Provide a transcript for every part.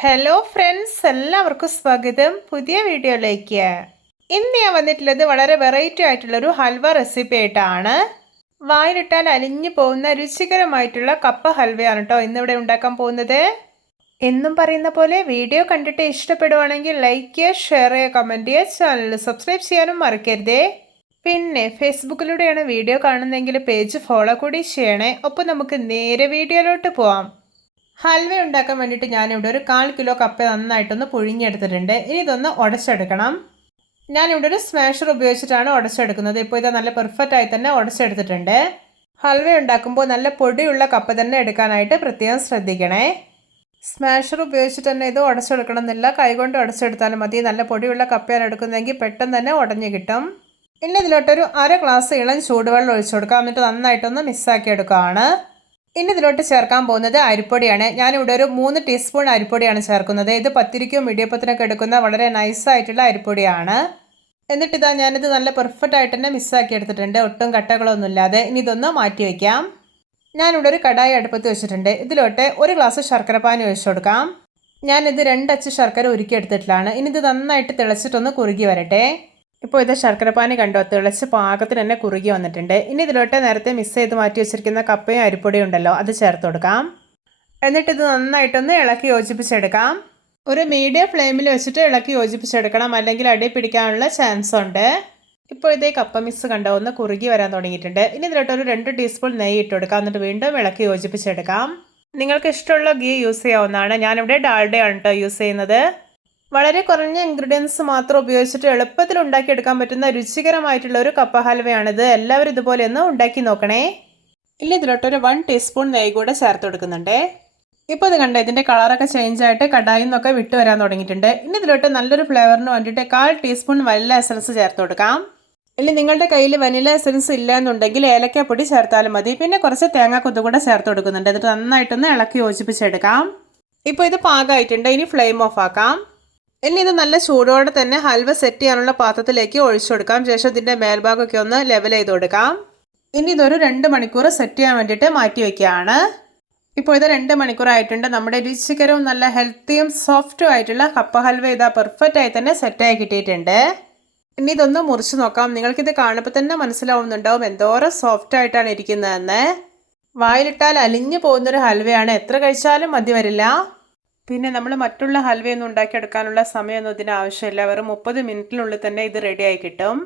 Hello friends, എല്ലാവർക്കും സ്വാഗതം പുതിയ വീഡിയോയിലേക്ക്. ഇന്ന് ഞാൻ വന്നിട്ടുള്ളത് വളരെ വെറൈറ്റി ആയിട്ടുള്ളൊരു ഹൽവ റെസിപ്പി ആയിട്ടാണ്. വായിലിട്ടാൽ അലിഞ്ഞു പോകുന്ന രുചികരമായിട്ടുള്ള കപ്പ ഹൽവയാണ് കേട്ടോ ഇന്നിവിടെ ഉണ്ടാക്കാൻ പോകുന്നത്. എന്നും പറയുന്ന പോലെ വീഡിയോ കണ്ടിട്ട് ഇഷ്ടപ്പെടുവാണെങ്കിൽ ലൈക്ക് ചെയ്യുക, ഷെയർ ചെയ്യുക, കമൻറ്റ് ചെയ്യുക, ചാനൽ സബ്സ്ക്രൈബ് ചെയ്യാനും മറക്കരുതേ. പിന്നെ ഫേസ്ബുക്കിലൂടെയാണ് വീഡിയോ കാണുന്നതെങ്കിൽ പേജ് ഫോളോ കൂടി ചെയ്യണേ. ഒപ്പം നമുക്ക് നേരെ വീഡിയോയിലോട്ട് പോവാം. ഹൽവ ഉണ്ടാക്കാൻ വേണ്ടിയിട്ട് ഞാനിവിടെ ഒരു 1/4 കിലോ കപ്പ നന്നായിട്ടൊന്ന് പുഴുങ്ങിയെടുത്തിട്ടുണ്ട്. ഇനി ഇതൊന്ന് ഉടച്ചെടുക്കണം. ഞാനിവിടെ ഒരു സ്മാഷർ ഉപയോഗിച്ചിട്ടാണ് ഉടച്ചെടുക്കുന്നത്. ഇപ്പോൾ ഇത് നല്ല പെർഫെക്റ്റ് ആയി തന്നെ ഉടച്ചെടുത്തിട്ടുണ്ട്. ഹൽവ ഉണ്ടാക്കുമ്പോൾ നല്ല പൊടിയുള്ള കപ്പ തന്നെ എടുക്കാനായിട്ട് പ്രത്യേകം ശ്രദ്ധിക്കണേ. സ്മാഷർ ഉപയോഗിച്ചിട്ട് തന്നെ ഇത് ഉടച്ചെടുക്കണം എന്നില്ല, കൈകൊണ്ട് ഉടച്ചെടുത്താലും മതി. നല്ല പൊടിയുള്ള കപ്പയാണ് എടുക്കുന്നതെങ്കിൽ പെട്ടെന്ന് തന്നെ ഉടഞ്ഞു കിട്ടും. ഇനി ഇതിലോട്ടൊരു 1/2 ഗ്ലാസ് ഇളം ചൂടുവെള്ളം ഒഴിച്ചു കൊടുക്കാം. എന്നിട്ട് നന്നായിട്ടൊന്ന് മിക്സാക്കി എടുക്കുകയാണ്. ഇനി ഇതിലോട്ട് ചേർക്കാൻ പോകുന്നത് അരിപ്പൊടിയാണ്. ഞാനിവിടെ ഒരു 3 ടീസ്പൂൺ അരിപ്പൊടിയാണ് ചേർക്കുന്നത്. ഇത് പത്തിരിക്കും ഇടിയപ്പത്തിനൊക്കെ എടുക്കുന്ന വളരെ നൈസായിട്ടുള്ള അരിപ്പൊടിയാണ്. എന്നിട്ടിതാ ഞാനിത് നല്ല പെർഫെക്റ്റ് ആയിട്ട് തന്നെ മിക്സാക്കി എടുത്തിട്ടുണ്ട്, ഒട്ടും കട്ടകളൊന്നുമില്ലാതെ. ഇനി ഇതൊന്ന് മാറ്റി വയ്ക്കാം. ഞാനിവിടെ ഒരു കടായി അടുപ്പത്ത് വെച്ചിട്ടുണ്ട്. ഇതിലോട്ട് 1 ഗ്ലാസ് ശർക്കരപ്പാനി ഒഴിച്ചു കൊടുക്കാം. ഞാനിത് 2 അച്ച് ശർക്കര ഉരുക്കിയെടുത്തിട്ടുള്ളതാണ്. ഇനി ഇത് നന്നായിട്ട് തിളച്ചിട്ടൊന്ന് കുറുകി വരട്ടെ. ഇപ്പോൾ ഇത് ശർക്കരപ്പാനി കണ്ടോ, തിളച്ച് പാകത്തിന് തന്നെ കുറുകി വന്നിട്ടുണ്ട്. ഇനി ഇതിലോട്ട് നേരത്തെ മിക്സ് ചെയ്ത് മാറ്റി വെച്ചിരിക്കുന്ന കപ്പയും അരിപ്പൊടിയും ഉണ്ടല്ലോ, അത് ചേർത്ത് കൊടുക്കാം. എന്നിട്ട് ഇത് നന്നായിട്ടൊന്ന് ഇളക്കി യോജിപ്പിച്ചെടുക്കാം. ഒരു മീഡിയം ഫ്ലെയിമിൽ വെച്ചിട്ട് ഇളക്കി യോജിപ്പിച്ചെടുക്കണം, അല്ലെങ്കിൽ അടി പിടിക്കാനുള്ള ചാൻസ് ഉണ്ട്. ഇപ്പോൾ ഇതേ കപ്പ മിക്സ് കണ്ടോ ഒന്ന് കുറുകി വരാൻ തുടങ്ങിയിട്ടുണ്ട്. ഇനി ഇതിലോട്ട് ഒരു 2 ടീസ്പൂൺ നെയ്യ് ഇട്ട് കൊടുക്കാം. എന്നിട്ട് വീണ്ടും ഇളക്കി യോജിപ്പിച്ചെടുക്കാം. നിങ്ങൾക്ക് ഇഷ്ടമുള്ള ഗീ യൂസ് ചെയ്യാവുന്നതാണ്. ഞാനിവിടെ ഡാൽഡയാണ് കേട്ടോ യൂസ് ചെയ്യുന്നത്. വളരെ കുറഞ്ഞ ഇൻഗ്രീഡിയൻസ് മാത്രം ഉപയോഗിച്ചിട്ട് എളുപ്പത്തിൽ ഉണ്ടാക്കിയെടുക്കാൻ പറ്റുന്ന രുചികരമായിട്ടുള്ള ഒരു കപ്പ ഹൽവയാണിത്. എല്ലാവരും ഇതുപോലെ ഒന്ന് ഉണ്ടാക്കി നോക്കണേ. ഇല്ല, ഇതിലോട്ടൊരു 1 ടീസ്പൂൺ നെയ്യ് കൂടെ ചേർത്ത് കൊടുക്കുന്നുണ്ട്. ഇപ്പോൾ ഇത് കണ്ടോ, ഇതിൻ്റെ കളറൊക്കെ ചേഞ്ച് ആയിട്ട് കടായിൽ നിന്നൊക്കെ വിട്ട് വരാൻ തുടങ്ങിയിട്ടുണ്ട്. ഇനി ഇതിലോട്ട് നല്ലൊരു ഫ്ലേവറിന് വേണ്ടിയിട്ട് 1/4 ടീസ്പൂൺ വനില എസൻസ് ചേർത്ത് കൊടുക്കാം. ഇല്ല, നിങ്ങളുടെ കയ്യിൽ വനില എസൻസ് ഇല്ല എന്നുണ്ടെങ്കിൽ ഏലക്കാപ്പൊടി ചേർത്താലും മതി. പിന്നെ കുറച്ച് തേങ്ങാക്കൊത്ത് കൂടെ ചേർത്ത് കൊടുക്കുന്നുണ്ട്. എന്നിട്ട് നന്നായിട്ടൊന്ന് ഇളക്കി യോജിപ്പിച്ചെടുക്കാം. ഇപ്പോൾ ഇത് പാകമായിട്ടുണ്ട്. ഇനി ഫ്ലെയിം ഓഫ് ആക്കാം. ഇനി ഇത് നല്ല ചൂടോടെ തന്നെ ഹൽവ സെറ്റ് ചെയ്യാനുള്ള പാത്രത്തിലേക്ക് ഒഴിച്ചു കൊടുക്കാം. ശേഷം ഇതിൻ്റെ മേൽഭാഗമൊക്കെ ഒന്ന് ലെവൽ ചെയ്ത് കൊടുക്കാം. ഇനി ഇതൊരു 2 മണിക്കൂർ സെറ്റ് ചെയ്യാൻ വേണ്ടിയിട്ട് മാറ്റി വയ്ക്കുകയാണ്. ഇപ്പോൾ ഇത് 2 മണിക്കൂറായിട്ടുണ്ട്. നമ്മുടെ രുചികരവും നല്ല ഹെൽത്തിയും സോഫ്റ്റും ആയിട്ടുള്ള കപ്പ ഹൽവ ഇതാ പെർഫെക്റ്റ് ആയി തന്നെ സെറ്റായി കിട്ടിയിട്ടുണ്ട്. ഇനി ഇതൊന്ന് മുറിച്ച് നോക്കാം. നിങ്ങൾക്കിത് കാണുമ്പോൾ തന്നെ മനസ്സിലാവുന്നുണ്ടാവും എന്തോരം സോഫ്റ്റ് ആയിട്ടാണ് ഇരിക്കുന്നതെന്ന്. വായിലിട്ടാൽ അലിഞ്ഞു പോകുന്നൊരു ഹൽവയാണ്. എത്ര കഴിച്ചാലും മതി വരില്ല. പിന്നെ നമ്മൾ മറ്റുള്ള ഹൽവയൊന്നും ഉണ്ടാക്കിയെടുക്കാനുള്ള സമയമൊന്നും ഇതിന് ആവശ്യമില്ല. വെറും 30 മിനിറ്റിനുള്ളിൽ തന്നെ ഇത് റെഡിയായി കിട്ടും.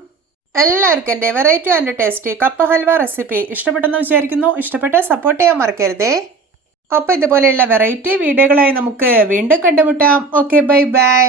എല്ലാവർക്കും എൻ്റെ വെറൈറ്റി ആൻഡ് ടേസ്റ്റി കപ്പ ഹൽവ റെസിപ്പി ഇഷ്ടപ്പെട്ടെന്ന് വിചാരിക്കുന്നു. ഇഷ്ടപ്പെട്ട് സപ്പോർട്ട് ചെയ്യാൻ മറക്കരുതേ. അപ്പോൾ ഇതുപോലെയുള്ള വെറൈറ്റി വീഡിയോകളായി നമുക്ക് വീണ്ടും കണ്ടുമുട്ടാം. Okay, bye bye.